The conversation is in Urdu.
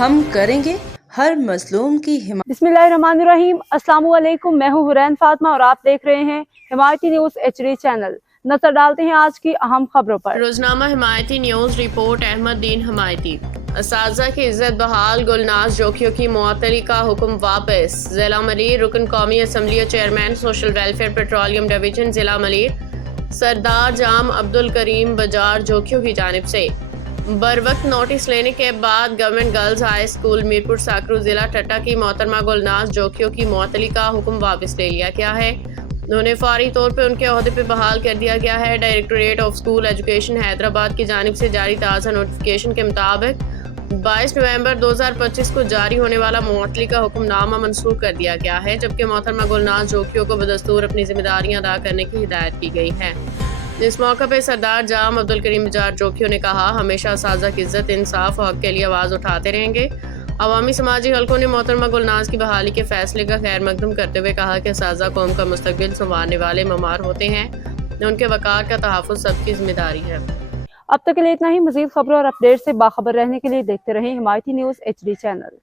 ہم کریں گے ہر مظلوم کی حمایت۔ بسمillahirrahmanirrahim، السلام علیکم، میں ہوں حرین فاطمہ اور آپ دیکھ رہے ہیں حمایتی نیوز HD چینل۔ نظر ڈالتے ہیں آج کی اہم خبروں پر۔ روزنامہ حمایتی نیوز رپورٹ۔ احمد دین حمایتی: اساتذہ کی عزت بحال، گلناز جوکھیوں کی معطلی کا حکم واپس۔ ضلع ملیر رکن قومی assembly chairman social welfare petroleum division ضلع ملیر سردار جام عبدالکریم بجار جوکھیوں کی جانب سے بروقت نوٹس لینے کے بعد government girls high school Mirpur Sakro ضلع ٹھٹہ کی محترمہ گلناز جوکھیوں کی معطلی کا حکم واپس لے لیا گیا ہے۔ انہیں فوری طور پر ان کے عہدے پہ بحال کر دیا گیا ہے۔ Directorate of school education Hyderabad کی جانب سے جاری تازہ نوٹیفکیشن کے مطابق 22 نومبر 2025 کو جاری ہونے والا معطلی کا حکم نامہ منسوخ کر دیا گیا ہے، جبکہ محترمہ گلناز جوکھیوں کو بدستور اپنی ذمہ داریاں ادا کرنے کی ہدایت کی گئی ہے۔ اس موقع پہ سردار جام عبدالکریم بجار جوکھیوں نے کہا، ہمیشہ اساتذہ کی عزت، انصاف اور حق کے لیے آواز اٹھاتے رہیں گے۔ عوامی سماجی حلقوں نے محترمہ گلناز کی بحالی کے فیصلے کا خیر مقدم کرتے ہوئے کہا کہ اساتذہ قوم کا مستقبل سنوارنے والے معمار ہوتے ہیں، ان کے وقار کا تحفظ سب کی ذمہ داری ہے۔ اب تک کے لیے اتنا ہی۔ مزید خبروں اور اپڈیٹ سے باخبر رہنے کے لیے دیکھتے رہیں حمایتی نیوز HD چینل۔